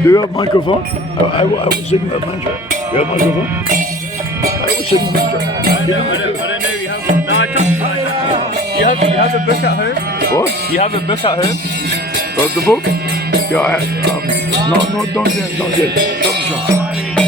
Do you have microphone? I would sing that mantra. You have microphone? I would sing the mantra. I don't know. You have no. I trust you. You have a book at home. What? You have a book at home. The book? Yeah, I have. No, don't yet. Don't yet. Don't.